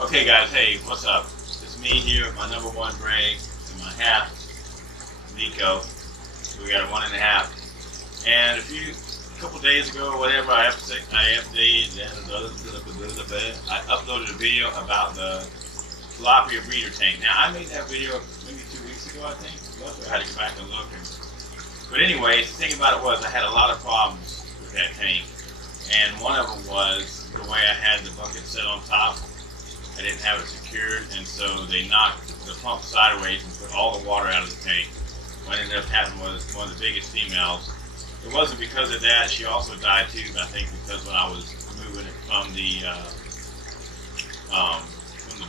Okay guys, hey, what's up? It's me here with my number one Greg and my half, Nico. So we got a 1.5. And a couple days ago or whatever, I uploaded a video about the tilapia breeder tank. Now I made that video maybe 2 weeks ago, I think. I had to go back and look. But anyways, the thing about it was I had a lot of problems with that tank. And one of them was the way I had the bucket set on top. I didn't have it secured, and so they knocked the pump sideways and put all the water out of the tank. What ended up happening was one of the biggest females. It wasn't because of that. She also died too, I think, because when I was moving it from the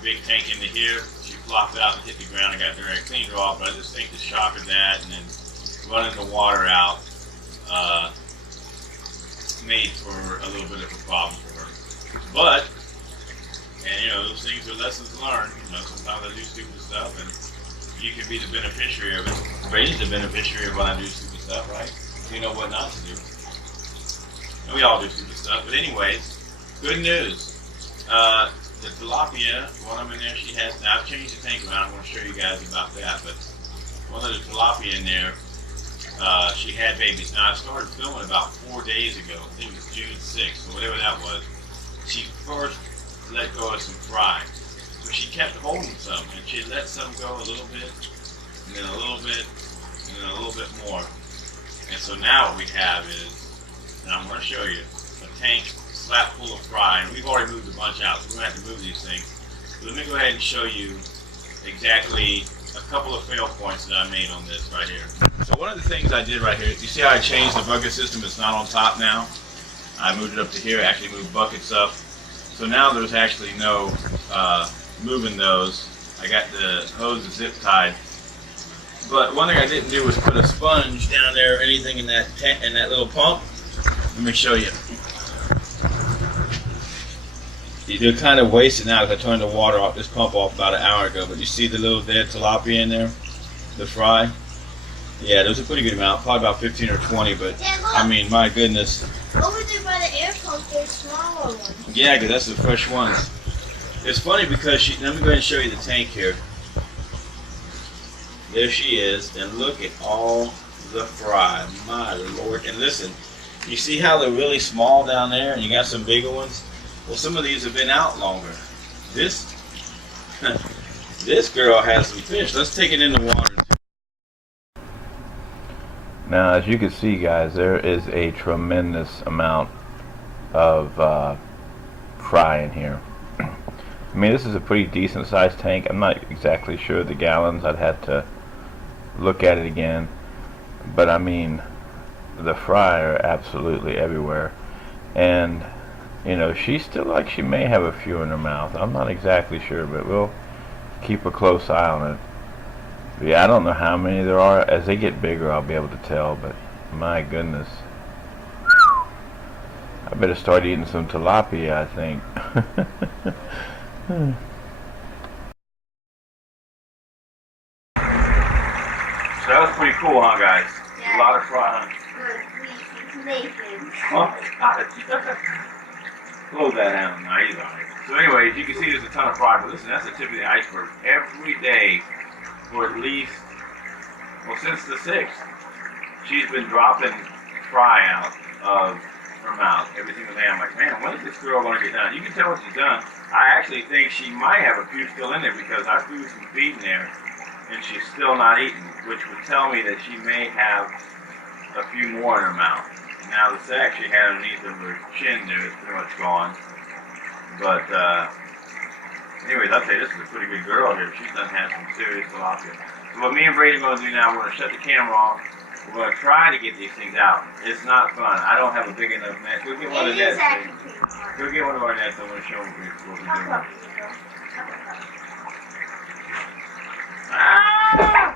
big tank into here, she flopped out and hit the ground and got direct cleaned her off. But I just think the shock of that and then running the water out made for a little bit of a problem for her. But, and those things are lessons learned. Sometimes I do stupid stuff and you can be the beneficiary of it. Brady's the beneficiary of when I do stupid stuff, right? You know what not to do. And we all do stupid stuff. But anyways, good news. The tilapia, one of them in there, she has, now I've changed the tank around. I want to show you guys about that. But one of the tilapia in there, she had babies. Now I started filming about 4 days ago. I think it was June 6th or whatever that was. She first let go of some fry. So she kept holding some, and she let some go a little bit, and then a little bit, and then a little bit more. And so now what we have is, and I'm going to show you, a tank slap full of fry. And we've already moved a bunch out, so we're going to have to move these things. So let me go ahead and show you exactly a couple of fail points that I made on this right here. So one of the things I did right here, you see how I changed the bucket system? It's not on top now. I moved it up to here, actually moved buckets up. So now there's actually no moving those. I got the hose zip tied. But one thing I didn't do was put a sponge down there or anything in that little pump. Let me show you. They're kind of wasted now because I turned the water off, this pump off about an hour ago. But you see the little dead tilapia in there? The fry? Yeah, there's a pretty good amount, probably about 15 or 20, but Dad, I mean, my goodness. Over there by the air pump, there's smaller ones. Yeah, because that's the fresh ones. It's funny because let me go ahead and show you the tank here. There she is, and look at all the fry, my Lord. And listen, you see how they're really small down there, and you got some bigger ones? Well, some of these have been out longer. This girl has some fish. Let's take it in the water. Now, as you can see, guys, there is a tremendous amount of fry in here. I mean, this is a pretty decent sized tank. I'm not exactly sure of the gallons. I'd have to look at it again. But I mean, the fry are absolutely everywhere. And, she still like she may have a few in her mouth. I'm not exactly sure, but we'll keep a close eye on it. But yeah, I don't know how many there are. As they get bigger, I'll be able to tell, but my goodness. I better start eating some tilapia, I think. So that was pretty cool, huh, guys? Yeah. A lot of fry. Close that down. Now he's on it. So anyways, you can see there's a ton of fry, but listen, that's the tip of the iceberg. Every day for at least, since the 6th, she's been dropping fry out of her mouth every single day. I'm like, man, when is this girl going to get done? You can tell what she's done. I actually think she might have a few still in there because I threw some feed in there and she's still not eating, which would tell me that she may have a few more in her mouth. Now the sack she had underneath of her chin there is pretty much gone. But anyways, I'll tell you, this is a pretty good girl here. She's done had some serious tilapia. So what me and Brady are going to do now, we're going to shut the camera off. We're going to try to get these things out. It's not fun. I don't have a big enough net. Go get one of the nets. Go get one of our nets. I'm going to show them what we're doing. Ah!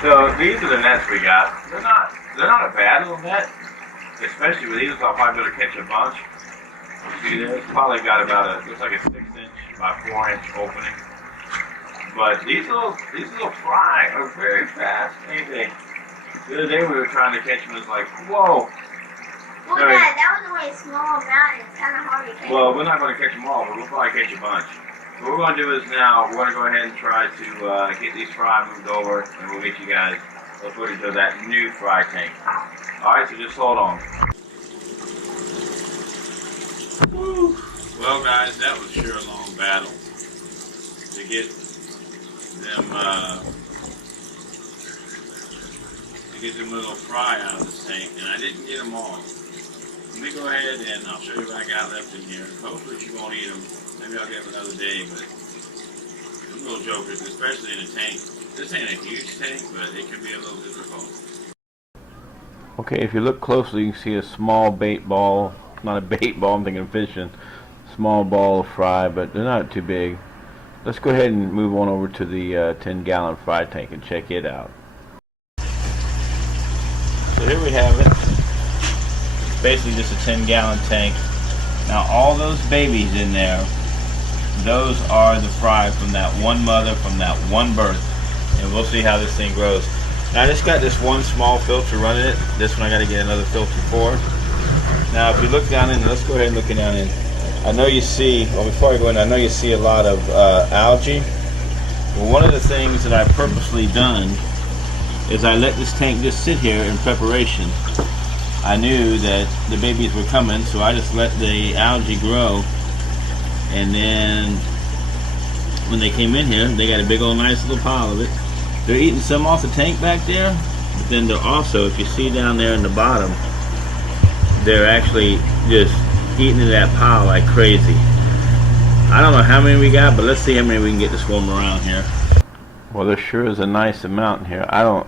So these are the nets we got. They're not a bad little net. Especially with these, I'll probably be able to catch a bunch. See this? Probably got about looks like a 6-inch by 4-inch opening. But these little fry are very fast, ain't they? The other day we were trying to catch them, it was like, whoa, Well, All right. Dad, that was only a small amount. It's kind of hard to catch. Well, we're not going to catch them all, but we'll probably catch a bunch. What we're going to do is now, we're going to go ahead and try to get these fry moved over, and we'll get you guys the footage of that new fry tank. Alright, so just hold on. Woo. Well guys, that was sure a long battle to get them little fry out of this tank, and I didn't get them all. Let me go ahead and I'll show you what I got left in here. Hopefully you won't eat them. Maybe I'll get them another day, but them little jokers, especially in a tank. This ain't a huge tank, but it can be a little difficult. Okay, if you look closely, you can see a small bait ball. Not a bait ball, I'm thinking fishing. Small ball of fry, but they're not too big. Let's go ahead and move on over to the 10-gallon fry tank and check it out. So here we have it. It's basically just a 10-gallon tank. Now all those babies in there, those are the fry from that one mother, from that one birth. And we'll see how this thing grows. Now I just got this one small filter running it. This one I got to get another filter for. Now if you look down in, let's go ahead and look down in. I know you see, well before I go in, I know you see a lot of algae. Well, one of the things that I purposely done is I let this tank just sit here in preparation. I knew that the babies were coming, so I just let the algae grow. And then when they came in here, they got a big old nice little pile of it. They're eating some off the tank back there, but then they're also, if you see down there in the bottom, they're actually just eating in that pile like crazy. I don't know how many we got, but let's see how many we can get to swim around here. Well, there sure is a nice amount in here. I don't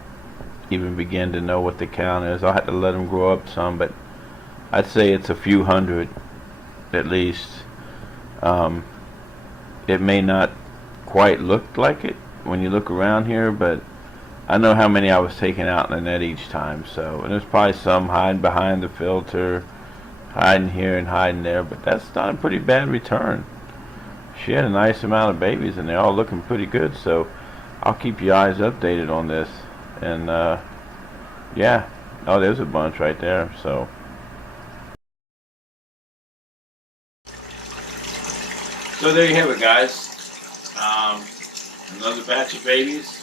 even begin to know what the count is. I'll have to let them grow up some, but I'd say it's a few hundred at least. It may not quite look like it when you look around here, but I know how many I was taking out in the net each time. So, and there's probably some hiding behind the filter, hiding here and hiding there, but that's not a pretty bad return. She had a nice amount of babies and they're all looking pretty good, so I'll keep your eyes updated on this. And yeah, oh, there's a bunch right there. So there you have it, guys. Another batch of babies.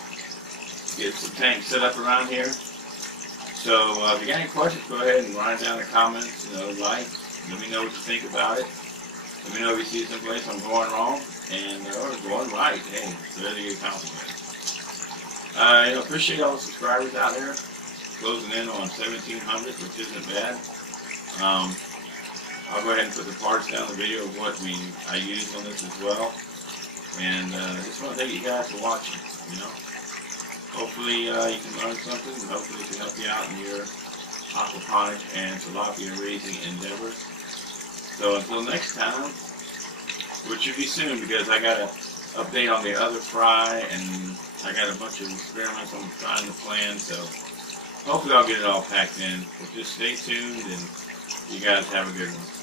Get some tanks set up around here. So if you got any questions, go ahead and write down in the comments. Like, let me know what you think about it. Let me know if you see someplace I'm going wrong, and or going right. Hey, it's a really good compliment. I appreciate all the subscribers out there. Closing in on 1,700, which isn't bad. I'll go ahead and put the parts down the video of what I used on this as well. And I just want to thank you guys for watching. Hopefully you can learn something, and hopefully it can help you out in your aquaponics and tilapia raising endeavors. So until next time, which should be soon, because I got an update on the other fry, and I got a bunch of experiments I'm trying to plan. So hopefully I'll get it all packed in. But just stay tuned, and you guys have a good one.